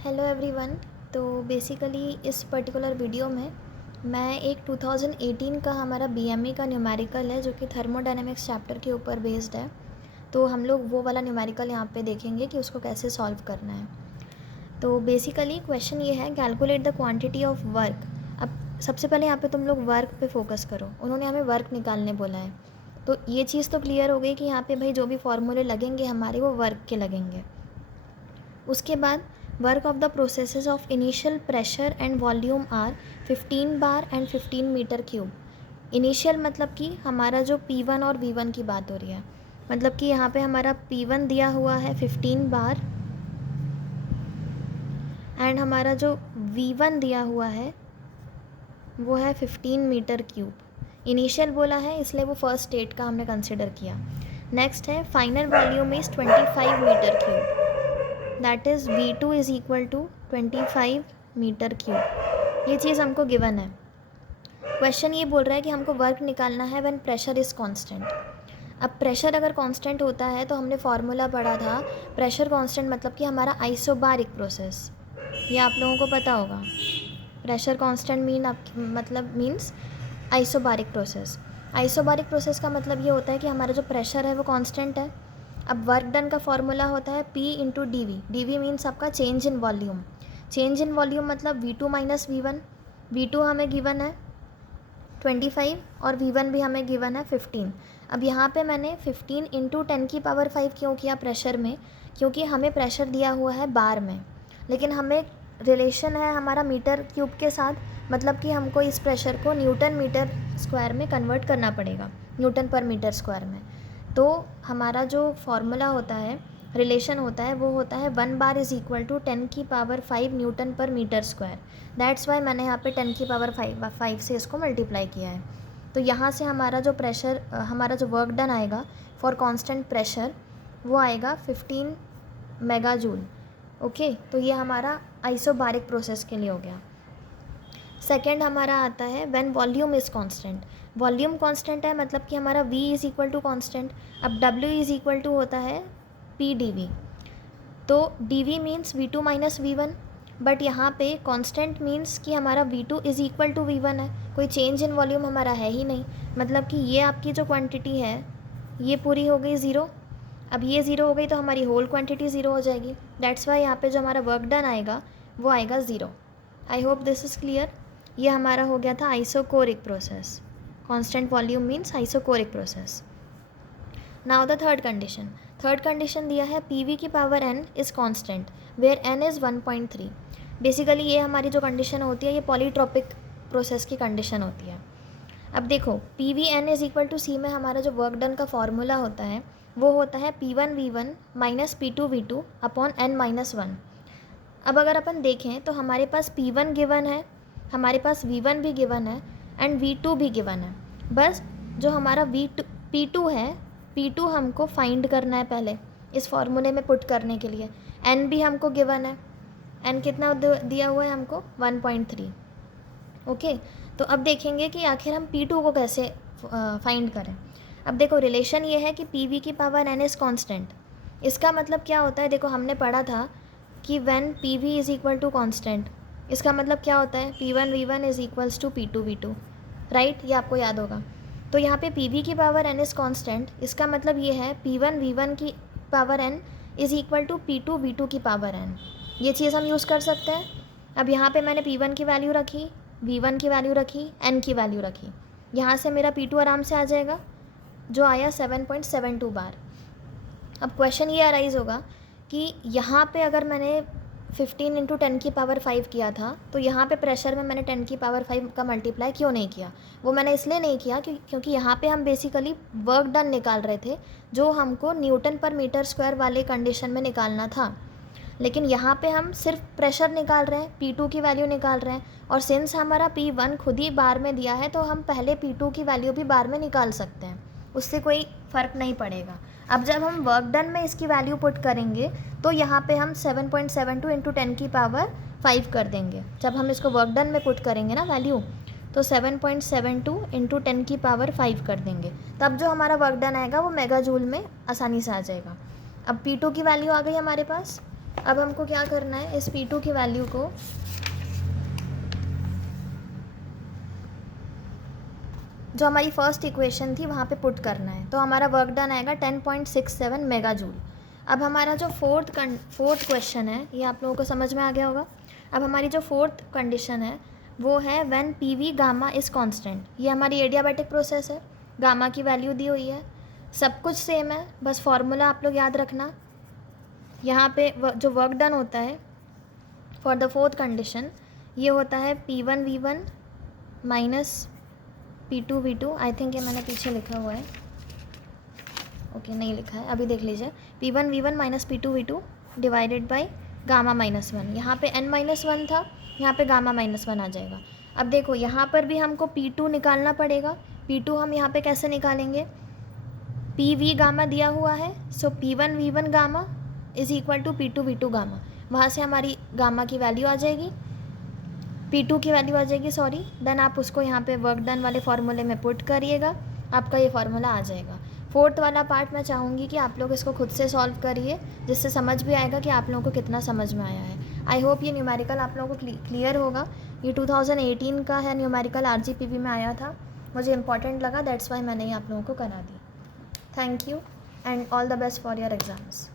Hello everyone. तो basically इस particular video में मैं एक 2018 का हमारा बीएमई का न्यूमेरिकल है जो कि थर्मोडायनेमिक्स चैप्टर के ऊपर बेस्ड है। तो हम लोग वो वाला न्यूमेरिकल यहाँ पे देखेंगे कि उसको कैसे सॉल्व करना है। तो बेसिकली क्वेश्चन ये है, calculate the quantity of work. अब सबसे पहले यहाँ पे तुम लोग वर्क पे फोकस करो। उन्होंने हमें वर्क निकालने बोला है, तो ये चीज़ तो क्लियर हो गई कि यहाँ पे भाई जो भी फॉर्मूले लगेंगे हमारे वो वर्क के लगेंगे। उसके बाद work of the processes of initial pressure and volume are 15 bar and 15 meter cube. Initial मतलब कि हमारा जो P1 और V1 की बात हो रही है, मतलब कि यहाँ पे हमारा P1 दिया हुआ है 15 बार एंड हमारा जो V1 दिया हुआ है वो है 15 मीटर क्यूब। इनिशियल बोला है इसलिए वो फर्स्ट स्टेट का हमने कंसिडर किया। नेक्स्ट है final volume is 25 meter cube, that is V2 is equal to 25 meter cube. ये चीज़ हमको गिवन है। क्वेश्चन ये बोल रहा है कि हमको वर्क निकालना है व्हेन प्रेशर इज़ कांस्टेंट। अब प्रेशर अगर कांस्टेंट होता है तो हमने फार्मूला पढ़ा था, प्रेशर कांस्टेंट मतलब कि हमारा आइसोबारिक प्रोसेस, ये आप लोगों को पता होगा। प्रेशर कांस्टेंट मतलब means isobaric process. Isobaric process का मतलब ये होता है कि हमारा जो प्रेशर है वो कांस्टेंट है। अब वर्क डन का फॉर्मूला होता है P into D V. D we means आपका change in volume. Change in volume मतलब V2 माइनस V1। V2 हमें गिवन है 25 और V1 भी हमें गिवन है 15। अब यहाँ पे मैंने 15 इंटू 10⁵ क्यों किया प्रेशर में, क्योंकि हमें प्रेशर दिया हुआ है बार में, लेकिन हमें रिलेशन है हमारा मीटर क्यूब के साथ, मतलब कि हमको इस प्रेशर को न्यूटन मीटर स्क्वायर में कन्वर्ट करना पड़ेगा, न्यूटन पर मीटर स्क्वायर में। तो हमारा जो फॉर्मूला होता है, रिलेशन होता है, वो होता है 1 बार इज़ इक्वल टू 10⁵ न्यूटन पर मीटर स्क्वायर। दैट्स वाई मैंने यहाँ पे 10⁵ से इसको मल्टीप्लाई किया है। तो यहाँ से हमारा जो प्रेशर, हमारा जो वर्क डन आएगा फॉर कांस्टेंट प्रेशर वो आएगा 15 मेगाजूल। ओके, तो ये हमारा आइसोबारिक प्रोसेस के लिए हो गया। सेकेंड हमारा आता है when volume is constant. Volume constant है मतलब कि हमारा V is equal to constant. अब W इज़ इक्वल टू होता है P डी वी। तो d we means V2 minus V1, but यहाँ पे कांस्टेंट मीन्स कि हमारा V2 is equal to V1 है, कोई चेंज इन वॉल्यूम हमारा है ही नहीं। मतलब कि ये आपकी जो क्वांटिटी है ये पूरी हो गई ज़ीरो। अब ये ज़ीरो हो गई तो हमारी होल क्वांटिटी ज़ीरो हो जाएगी। दैट्स वाई यहाँ पे जो हमारा वर्क डन आएगा वो आएगा zero. I hope this is clear. ये हमारा हो गया था isochoric process. Constant volume means isochoric process. Now the third condition. Third condition दिया है PV की power n is constant where n is 1.3। Basically ये हमारी जो कंडीशन होती है ये पॉलीट्रॉपिक प्रोसेस की कंडीशन होती है। अब देखो PVn is equal to C में हमारा जो वर्क डन का फॉर्मूला होता है वो होता है P1V1 minus P2V2 upon n minus 1। अब अगर अपन देखें तो हमारे पास P1 गिवन है, हमारे पास V1 भी गिवन है एंड V2 भी गिवन है। बस जो हमारा P2 है, P2 हमको फाइंड करना है पहले इस फॉर्मूले में पुट करने के लिए। N भी हमको गिवन है, N कितना दिया हुआ है हमको 1.3। ओके, तो अब देखेंगे कि आखिर हम P2 को कैसे फाइंड करें। अब देखो रिलेशन ये है कि PV की पावर n इज़ कांस्टेंट। इसका मतलब क्या होता है, देखो हमने पढ़ा था कि when PV is equal to constant, इसका मतलब क्या होता है P1V1 is equals to P2V2, right, ये आपको याद होगा। तो यहाँ पे PV की पावर n इज़ कांस्टेंट, इसका मतलब ये है P1V1 की power n is equal to P2V2 की पावर n। ये चीज़ हम यूज़ कर सकते हैं। अब यहाँ पे मैंने P1 की वैल्यू रखी, V1 की वैल्यू रखी, n की वैल्यू रखी, यहाँ से मेरा P2 आराम से आ जाएगा जो आया 7.72 बार। अब क्वेश्चन ये अराइज़ होगा कि यहाँ पे अगर मैंने 15 इंटू 10⁵ किया था तो यहाँ पे प्रेशर में मैंने 10⁵ का मल्टीप्लाई क्यों नहीं किया। वो मैंने इसलिए नहीं किया क्योंकि यहाँ पे हम बेसिकली वर्क डन निकाल रहे थे जो हमको न्यूटन पर मीटर स्क्वायर वाले कंडीशन में निकालना था, लेकिन यहाँ पे हम सिर्फ प्रेशर निकाल रहे हैं, P2 की वैल्यू निकाल रहे हैं। और सिंस हमारा P1 खुद ही बार में दिया है तो हम पहले P2 की वैल्यू भी बार में निकाल सकते हैं, उससे कोई फ़र्क नहीं पड़ेगा। अब जब हम वर्क डन में इसकी वैल्यू पुट करेंगे तो यहाँ पे हम 7.72 इंटू 10⁵ कर देंगे। जब हम इसको वर्क डन में पुट करेंगे ना वैल्यू, तो 7.72 इंटू 10⁵ कर देंगे, तब जो हमारा वर्क डन आएगा वो मेगाजूल में आसानी से आ जाएगा। अब P2 की वैल्यू आ गई हमारे पास, अब हमको क्या करना है, इस P2 की वैल्यू को जो हमारी फर्स्ट इक्वेशन थी वहाँ पे पुट करना है। तो हमारा वर्क डन आएगा 10.67 मेगा जूल। अब हमारा जो फोर्थ क्वेश्चन है, ये आप लोगों को समझ में आ गया होगा। अब हमारी जो फोर्थ कंडीशन है वो है when PV gamma is constant. ये हमारी एडियाबैटिक प्रोसेस है, गामा की वैल्यू दी हुई है, सब कुछ सेम है, बस फार्मूला आप लोग याद रखना। यहाँ पे जो वर्क डन होता है फॉर द फोर्थ कंडीशन ये होता है P1V1 minus P2V2। I think ये मैंने पीछे लिखा हुआ है, ओके नहीं लिखा है, अभी देख लीजिए। P1V1 minus P2V2 divided by gamma -1। यहाँ पे n-1 था, यहाँ पे गामा -1 आ जाएगा। अब देखो यहाँ पर भी हमको P2 निकालना पड़ेगा। P2 हम यहाँ पे कैसे निकालेंगे, PV गामा दिया हुआ है, so P1V1 gamma is equal to P2V2 gamma. वहाँ से हमारी गामा की वैल्यू आ जाएगी, P2 की वैल्यू आ जाएगी सॉरी। देन आप उसको यहाँ पे वर्क डन वाले फार्मूले में पुट करिएगा, आपका ये फार्मूला आ जाएगा। फोर्थ वाला पार्ट मैं चाहूँगी कि आप लोग इसको खुद से सॉल्व करिए, जिससे समझ भी आएगा कि आप लोगों को कितना समझ में आया है। आई होप ये न्यूमेरिकल आप लोगों को क्लियर होगा। ये 2018 का है न्यूमेरिकल, RGPV में आया था, मुझे इंपॉर्टेंट लगा, दैट्स वाई मैंने ये आप लोगों को करा दी। Thank you and all the best for your exams.